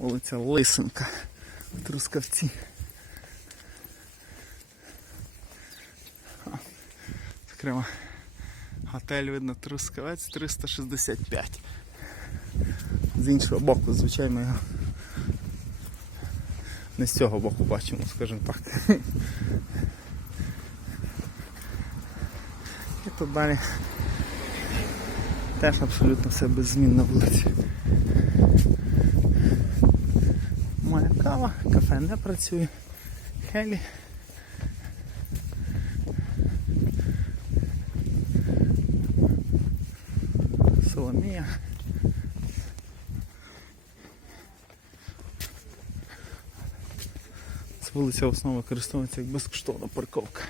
Вулиця Лисенка. в Трускавці. Зокрема, готель видно Трускавець 365. З іншого боку, звичайно, його не з цього боку бачимо, скажімо так. І тут далі теж абсолютно все беззмінна вулиця. Моя кава, кафе не працює. Хелі. Соломія. це вулиця в основному використовується як безкоштовна парковка.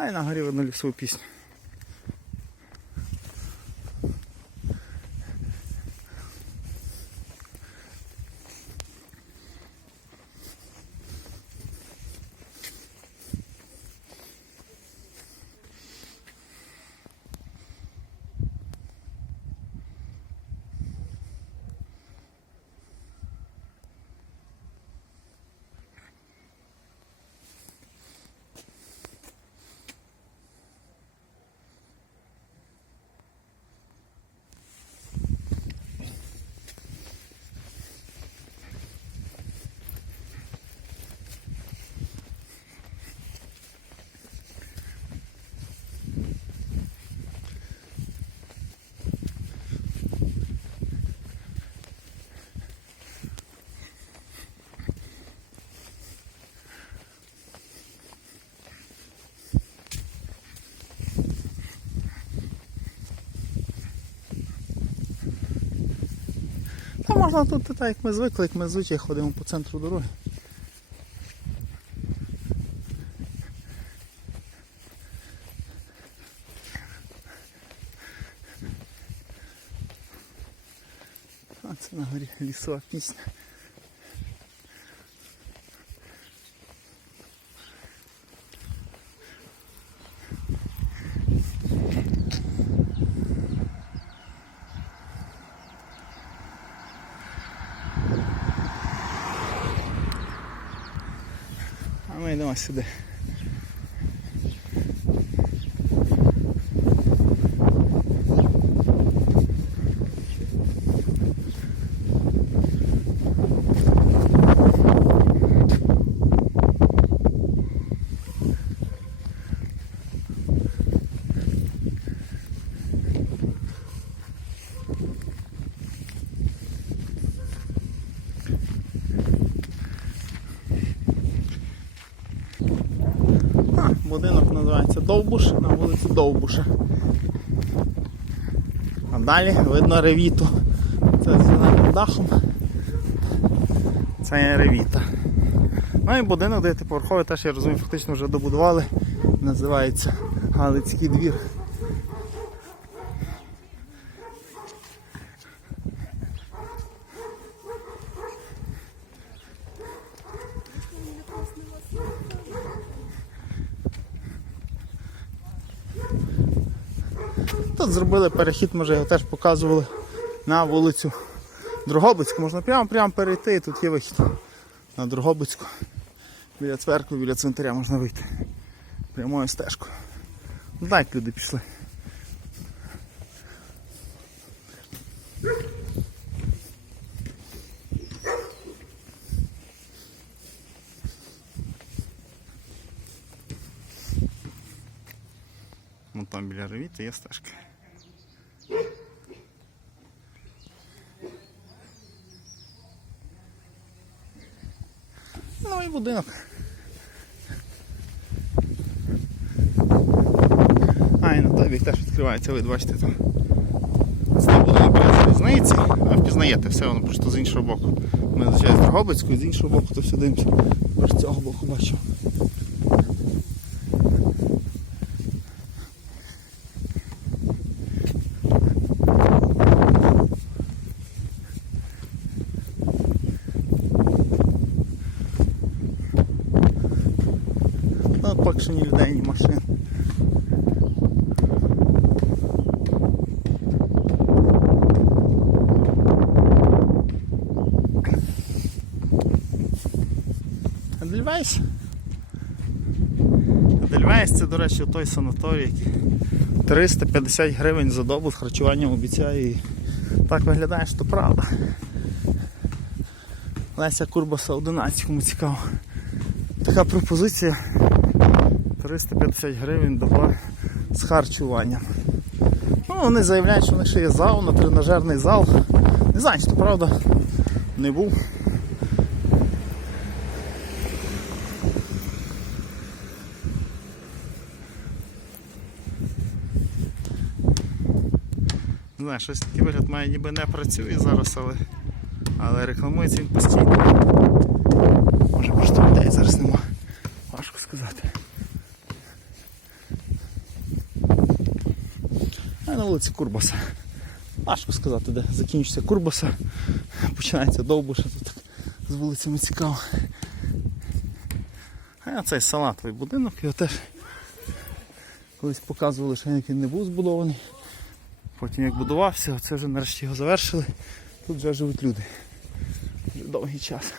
А і на горі видно лісову пісню. Можна тут так, як ми звикли, як ми звичай ходимо по центру дороги. А це на горі лісова пісня. А ми йдемо будинок називається Довбуш на вулиці Довбуша. А далі видно ревіту. Це з зеленим дахом. Це є ревіта. Ну і будинок дев'ятиповерховий теж, я розумію, фактично вже добудували. Називається Галицький двір. Тут зробили перехід, може його теж показували на вулицю Дрогобицьку. Можна прямо прямо перейти і тут є вихід на Дрогобицьку. Біля церкви, біля цвинтаря можна вийти. Прямою стежкою. Ну так люди пішли. Вон там біля ревіти є стежка. Ну і будинок. А, і на той бік теж відкривається вид, бачите там. Це будинок залізниці, а впізнаєте все, воно просто з іншого боку. Ми звичайно з Дрогобицького, з іншого боку то дивимося. Тепер з цього боку бачимо. Інакше ні людей, ні машин. Дельвейс. Дельвейс це, до речі, той санаторій, який 350 гривень за добу з харчуванням обіцяє. І так виглядає, що правда. Леся Курбаса 11, кому цікаво. Така пропозиція 350 гривень доба з харчуванням. Ну, вони заявляють, що в них ще є зауна, тренажерний зал. Не знаю, то правда не був. Не знаю, щось такий вигляд має ніби не працює зараз, але, але рекламується він постійно. Може просто людей зараз нема. Важко сказати. А на вулиці Курбаса. Важко сказати, де закінчиться Курбаса. Починається довбуша, тут так з вулицями цікаво. А цей салатовий будинок, його теж колись показували, що він не був збудований. Потім як будувався, це вже нарешті його завершили. Тут вже живуть люди. Вже довгий час.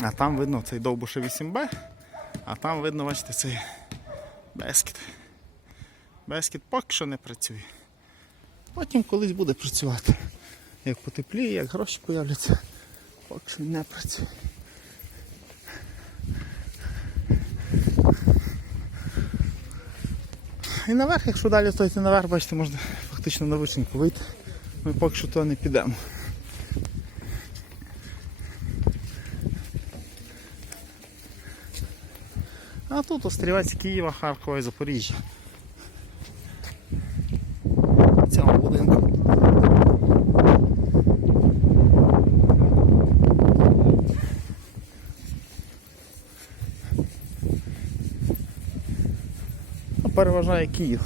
А там видно цей довбуша 8Б, а там видно, бачите, цей Бескіт. Бескіт поки що не працює. Потім колись буде працювати. Як потепліє, як гроші появляться, поки що не працює. І наверх, якщо далі то йти наверх, бачите, можна фактично на вишеньку вийти. Ми поки що туди не підемо. Тут острівець Києва, Харкова і Запоріжжя. Цього будинку. Переважає Київ.